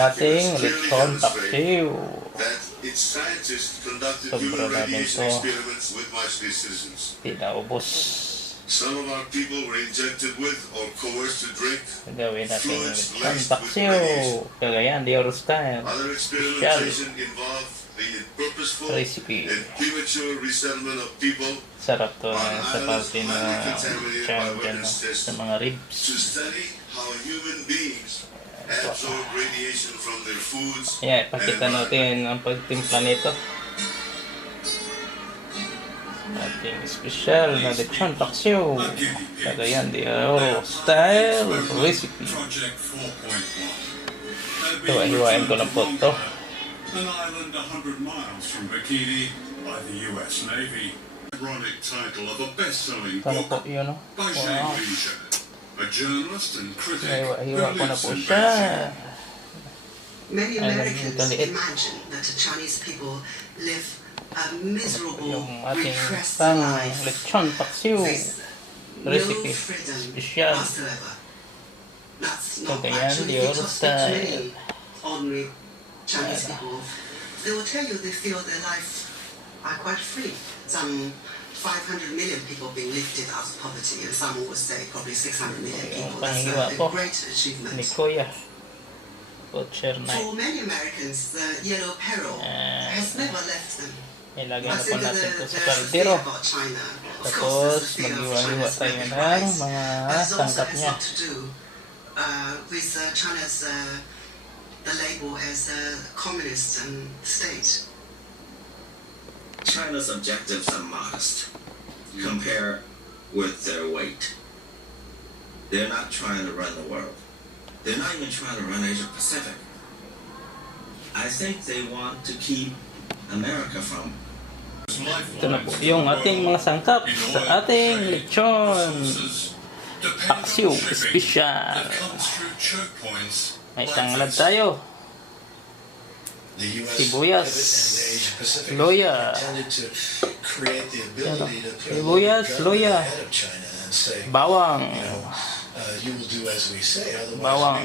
nating lechon paksiw. Sobra namin to. Pinaubos. Gawin natin lechon paksiw. Kagayan, the Euro style. Special recipe. Sarap to sa parte na chan dyan, sa mga ribs. Yeah, pakita natin ang pagtimpla nito. Ating special na lechon paksiw. Kagayan, the Euro style recipe. Ito, hiwain ko lang po ito. An island 100 miles from Bikini by the US Navy. Ironic title of a best-selling book by Jane Leisure, a journalist and critic who lives in Beijing. Many Americans imagine that the Chinese people live a miserable, repressed life. Lechon paksiw recipe special. That's not actually the case to many ordinary Chinese people. They will tell you they feel their lives are quite free. Some 500 million people being lifted out of poverty, and some would say probably 600 million people. That's a great achievement. For many Americans, the yellow peril has never left them. Ilagay na po natin ito sa kaldero. Tapos mag-iwa-iwa tayo ng mga sangkap niya. With China's the label as a communist state. China's objectives are modest compared with their weight. They're not trying to run the world. They're not even trying to run Asia Pacific. I think they want to keep America from. Ito na po yung ating mga sangkap sa ating lechon paksiw special. May tanglad tayo. Sibuyas, loya, sibuyas, loya, bawang, bawang,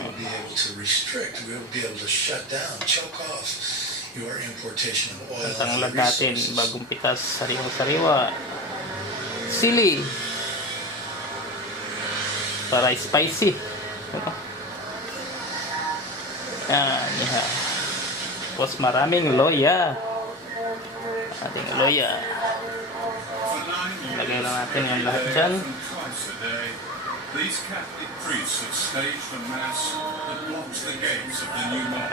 ang tanglad natin, bagong pitas, sariwa-sariwa, sili, para spicy. Yan, yan. Tapos maraming loya. Ating loya. Lagay lang natin yung lahat dyan.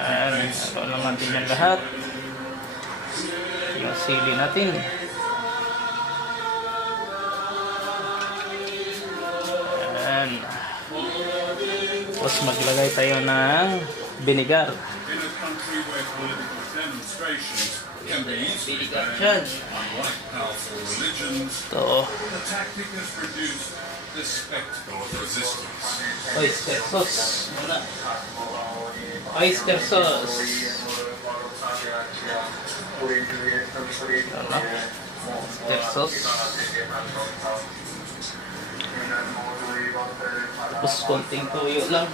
Ayan, lagay lang natin yung lahat. Yung sili natin. Ayan. Tapos maglagay tayo ng vinegar. Vinegar dyan. Ito. Oyster sauce. Oyster sauce. Oyster sauce. Tapos konting tuyo lang.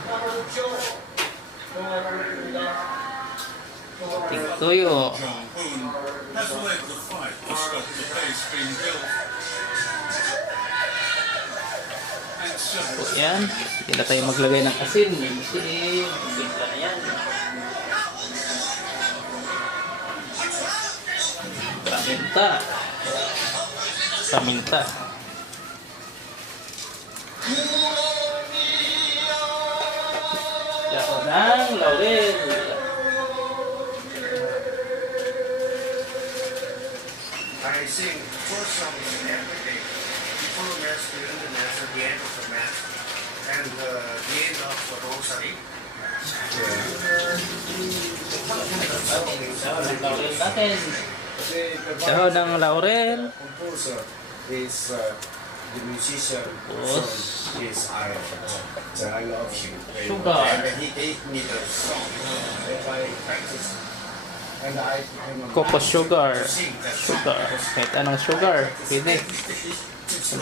Konting tuyo. So yan, hindi na tayo maglagay ng asin. Kasi simpla na yan. Paminta. Paminta. Dahon ng laurel. I sing four songs every day. Before Mass, during the Mass, at the end of the Mass, and the end of the Rosary. Dahon ng laurel natin. Dahon ng laurel. Composer is the musician from his island. So I love you. Sugar. And he gave me the song. If I practice, and I became a Cocoa sugar. sing that Sugar. Kahit anong sugar. Pwede.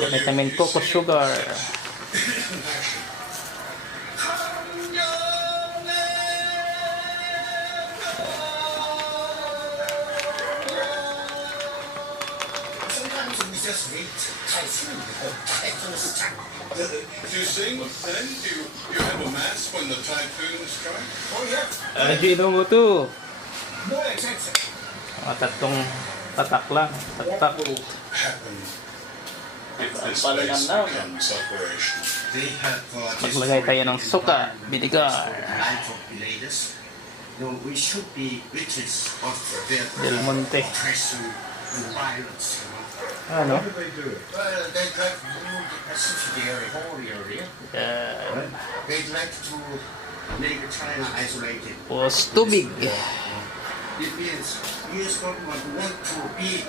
Gamit namin cocoa sugar. just meet typhoon. Typhoon strike. Do you sing then? Do you have a mass when the typhoon strikes? Oh yeah. Ajino mo to. No exception. Mga tatlong tatak lang. Tatak. Happen if this Palinam base na. becomes operational. They have Maglagay tayo ng suka, vinegar. life of leaders. No, we should be witness of their Del Monte. oppression and violence. Ano? What do they do? Well, they'd like to move the Pacific area, whole area. Yan. They'd like to make China isolated. Tapos tubig. It means US government want to be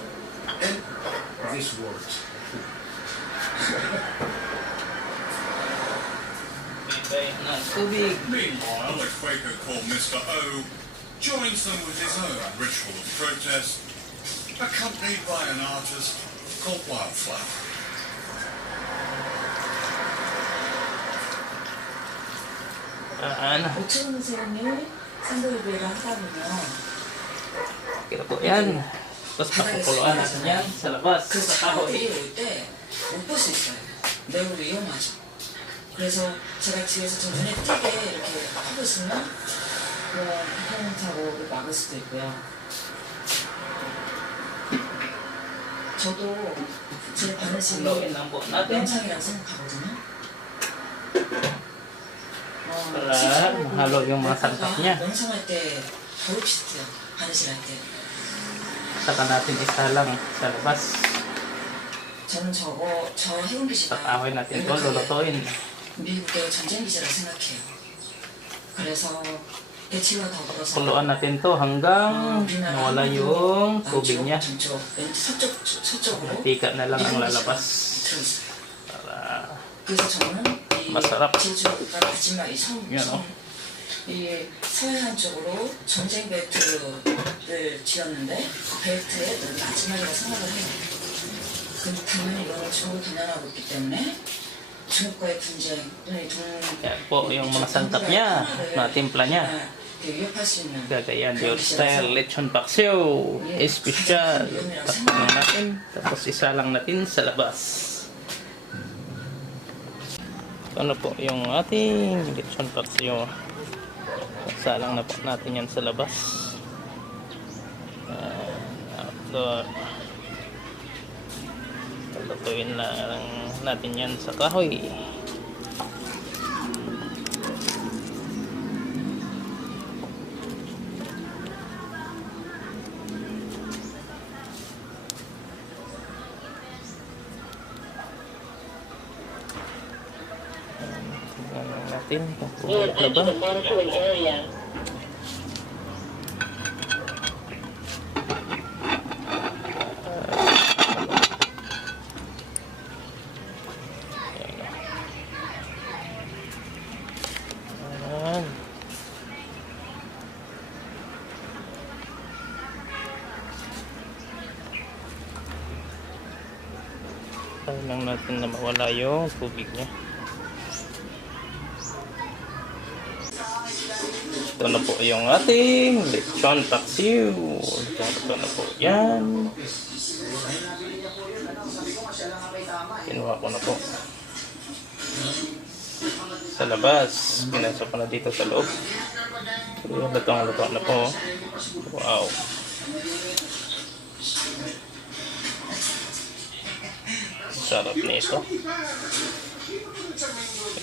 emperor of this world. Bigay ng tubig. Meanwhile, a Quaker called Mr. O joins them with his own ritual of protest, accompanied by an artist called Wildflower. Ano? 5천 원짜리 샌드위치를 하다 보면 Kira po yan. Tapos pakukuluan natin yan sa labas. 그 Sa kahoy. 가을이 올 때 못 볼 수 있어요. 매우 위험하죠. 그래서 제가 뒤에서 좀 눈에 띄게 이렇게 하고 있으면 비타민타고 막을 수도 있고요. 저도 제 바느질이 Lokin lang po natin. 명상이라고 생각하거든요. Para mahalo yung mga sangkap niya. 명상할 때 바로 비슷해요. 바느질 할 때. Saka natin isalang sa labas. 저는 저 해운 기지가 Tatawin natin ito, lulutuin. 미국의 전쟁 기지라고 생각해요. 그래서 배치와 더불어서 Kuluan natin to hanggang nawala yung tubig niya. 서쪽으로 Tika na lang ang lalabas. 들어있어요. Para 그래서 저는 이 masarap. 제주가 마지막 Yan, oh. 이 서해안 쪽으로 전쟁 벨트를 지었는데 그 벨트의 마지막이라고 생각을 해요. 근데 당연히 이거는 중국을 겨냥하고 있기 때문에 중국과의 분쟁 또는 Yan po yung mga sangkap niya, mga timpla niya. 위협할 수 있는 Gagayan Dior style, lechon paksiw, espesyal. Takpan lang natin, tapos isa lang natin sa labas. Ano po yung ating lechon paksiw. Isa lang na po natin yan sa labas. Outdoor. Lutuin lang natin yan sa kahoy. Tingnan natin kung pumulot na ba. Ayan. Tayo lang natin na mawala yung tubig niya. Ito na po yung ating lechon paksiw. Ito na po yan. Kinuha ko na po. Sa labas. Pinasok ko na dito sa loob. Luto na po. Wow. Sarap nito.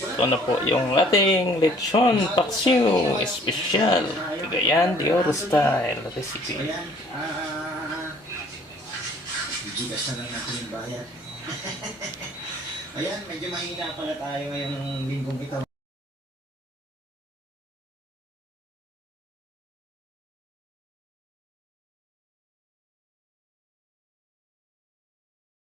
Ito na po yung ating lechon paksiw espesyal. Cagayan Dior style recipe. Ayan, gigas na lang natin yung bayad. Ayan, medyo mahina pala tayo ngayong linggong ito.